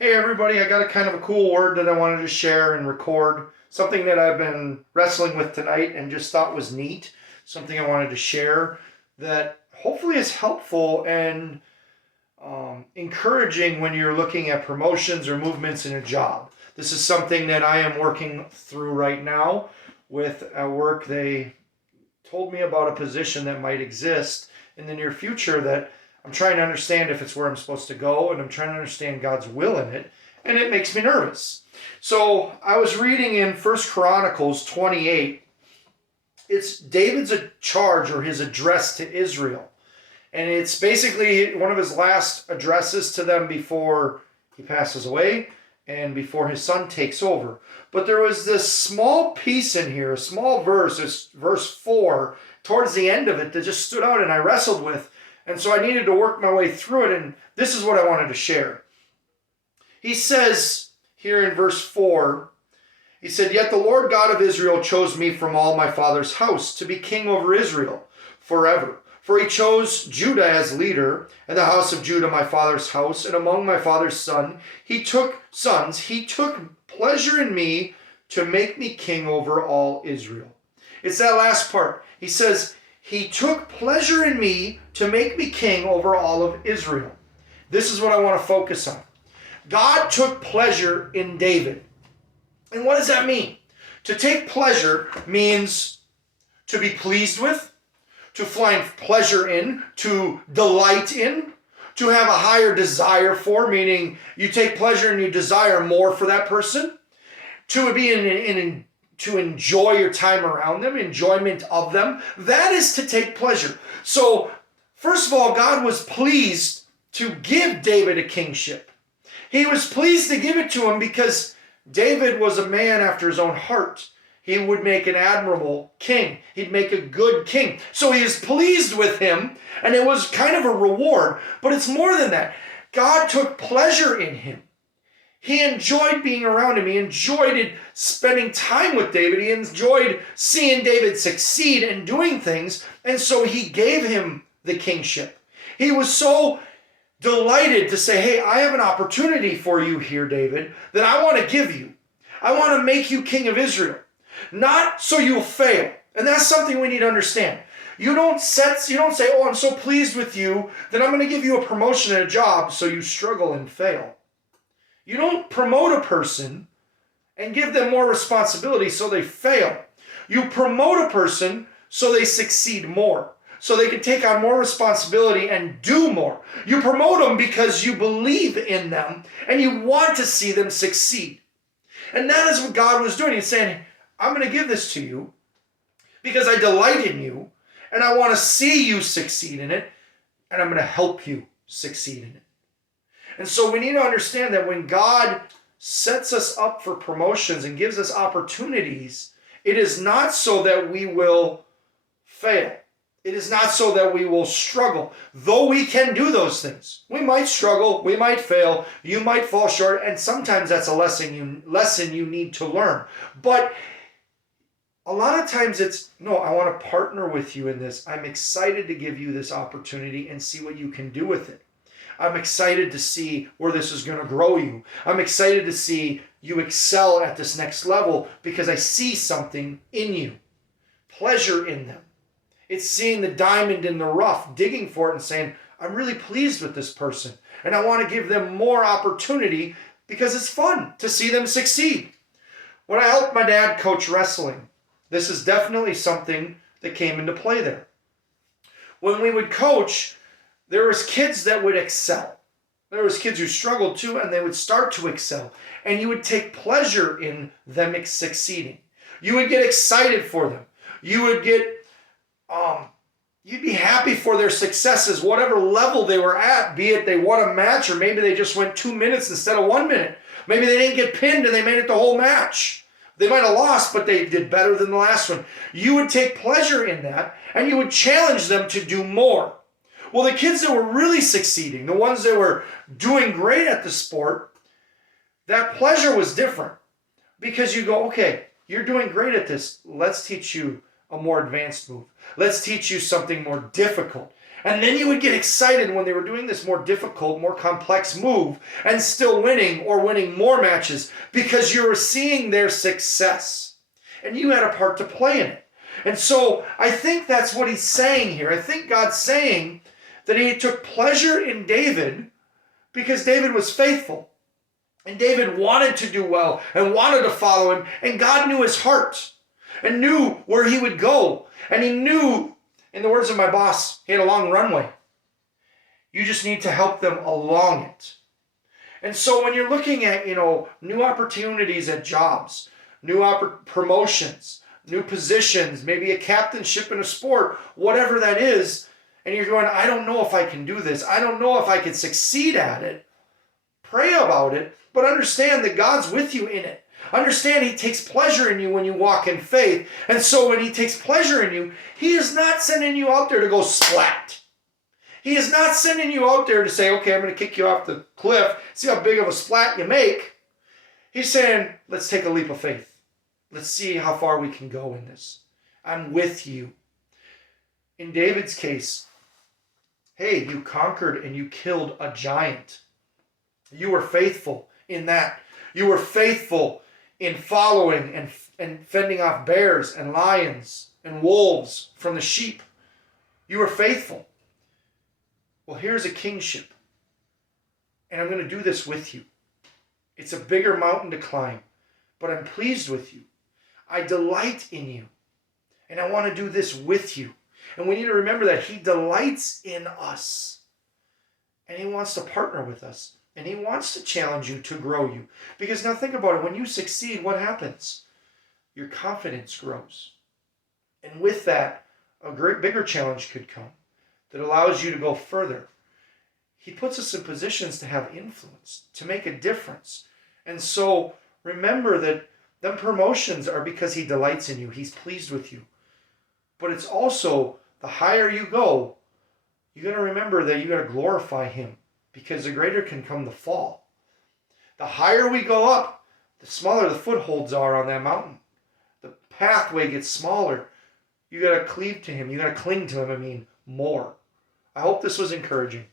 Hey everybody, I got a kind of a cool word that I wanted to share and record. Something that I've been wrestling with tonight and just thought was neat. Something I wanted to share that hopefully is helpful and encouraging when you're looking at promotions or movements in a job. This is something that I am working through right now with at work. They told me about a position that might exist in the near future that I'm trying to understand if it's where I'm supposed to go, and I'm trying to understand God's will in it, and it makes me nervous. So I was reading in First Chronicles 28. It's David's charge or his address to Israel. And it's basically one of his last addresses to them before he passes away and before his son takes over. But there was this small piece in here, a small verse, it's verse 4, towards the end of it that just stood out and I wrestled with. And so I needed to work my way through it, and this is what I wanted to share. He says here in verse 4, he said, "Yet the Lord God of Israel chose me from all my father's house to be king over Israel forever. For he chose Judah as leader, and the house of Judah my father's house, and among my father's sons he took pleasure in me to make me king over all Israel." It's that last part. He says, he took pleasure in me to make me king over all of Israel. This is what I want to focus on. God took pleasure in David. And what does that mean? To take pleasure means to be pleased with, to find pleasure in, to delight in, to have a higher desire for, meaning you take pleasure and you desire more for that person, to be to enjoy your time around them, enjoyment of them. That is to take pleasure. So, first of all, God was pleased to give David a kingship. He was pleased to give it to him because David was a man after his own heart. He would make an admirable king. He'd make a good king. So he is pleased with him, and it was kind of a reward. But it's more than that. God took pleasure in him. He enjoyed being around him. He enjoyed spending time with David. He enjoyed seeing David succeed and doing things. And so he gave him the kingship. He was so delighted to say, "Hey, I have an opportunity for you here, David, that I want to give you. I want to make you king of Israel. Not so you'll fail." And that's something we need to understand. You don't say, "Oh, I'm so pleased with you that I'm going to give you a promotion at a job so you struggle and fail." You don't promote a person and give them more responsibility so they fail. You promote a person so they succeed more, so they can take on more responsibility and do more. You promote them because you believe in them and you want to see them succeed. And that is what God was doing. He's saying, "I'm going to give this to you because I delight in you and I want to see you succeed in it, and I'm going to help you succeed in it." And so we need to understand that when God sets us up for promotions and gives us opportunities, it is not so that we will fail. It is not so that we will struggle. Though we can do those things. We might struggle, we might fail, you might fall short, and sometimes that's a lesson you need to learn. But a lot of times it's, "No, I want to partner with you in this. I'm excited to give you this opportunity and see what you can do with it. I'm excited to see where this is going to grow you. I'm excited to see you excel at this next level because I see something in you." Pleasure in them. It's seeing the diamond in the rough, digging for it and saying, "I'm really pleased with this person and I want to give them more opportunity because it's fun to see them succeed." When I helped my dad coach wrestling, this is definitely something that came into play there. When we would coach, there was kids that would excel. There was kids who struggled too, and they would start to excel. And you would take pleasure in them succeeding. You would get excited for them. You would you'd be happy for their successes, whatever level they were at, be it they won a match or maybe they just went 2 minutes instead of 1 minute. Maybe they didn't get pinned and they made it the whole match. They might have lost, but they did better than the last one. You would take pleasure in that, and you would challenge them to do more. Well, the kids that were really succeeding, the ones that were doing great at the sport, that pleasure was different. Because you go, "Okay, you're doing great at this. Let's teach you a more advanced move. Let's teach you something more difficult." And then you would get excited when they were doing this more difficult, more complex move and still winning or winning more matches because you were seeing their success and you had a part to play in it. And so I think that's what he's saying here. I think God's saying that he took pleasure in David because David was faithful. And David wanted to do well and wanted to follow him. And God knew his heart and knew where he would go. And he knew, in the words of my boss, he had a long runway. You just need to help them along it. And so when you're looking at, new opportunities at jobs, new promotions, new positions, maybe a captainship in a sport, whatever that is, and you're going, I don't know if I can do this. I don't know if I can succeed at it. Pray about it, but understand that God's with you in it. Understand he takes pleasure in you when you walk in faith. And so when he takes pleasure in you, he is not sending you out there to go splat. He is not sending you out there to say, okay, I'm going to kick you off the cliff, see how big of a splat you make. He's saying, let's take a leap of faith. Let's see how far we can go in this. I'm with you. In David's case, hey, you conquered and you killed a giant. You were faithful in that. You were faithful in following and fending off bears and lions and wolves from the sheep. You were faithful. Well, here's a kingship. And I'm going to do this with you. It's a bigger mountain to climb, but I'm pleased with you. I delight in you. And I want to do this with you. And we need to remember that he delights in us. And he wants to partner with us. And he wants to challenge you to grow you. Because now think about it. When you succeed, what happens? Your confidence grows. And with that, a bigger challenge could come that allows you to go further. He puts us in positions to have influence, to make a difference. And so remember that them promotions are because he delights in you. He's pleased with you. But it's also, the higher you go, you got to remember that you got to glorify him. Because the greater can come the fall. The higher we go up, the smaller the footholds are on that mountain. The pathway gets smaller. You got to cleave to him. You got to cling to him, more. I hope this was encouraging.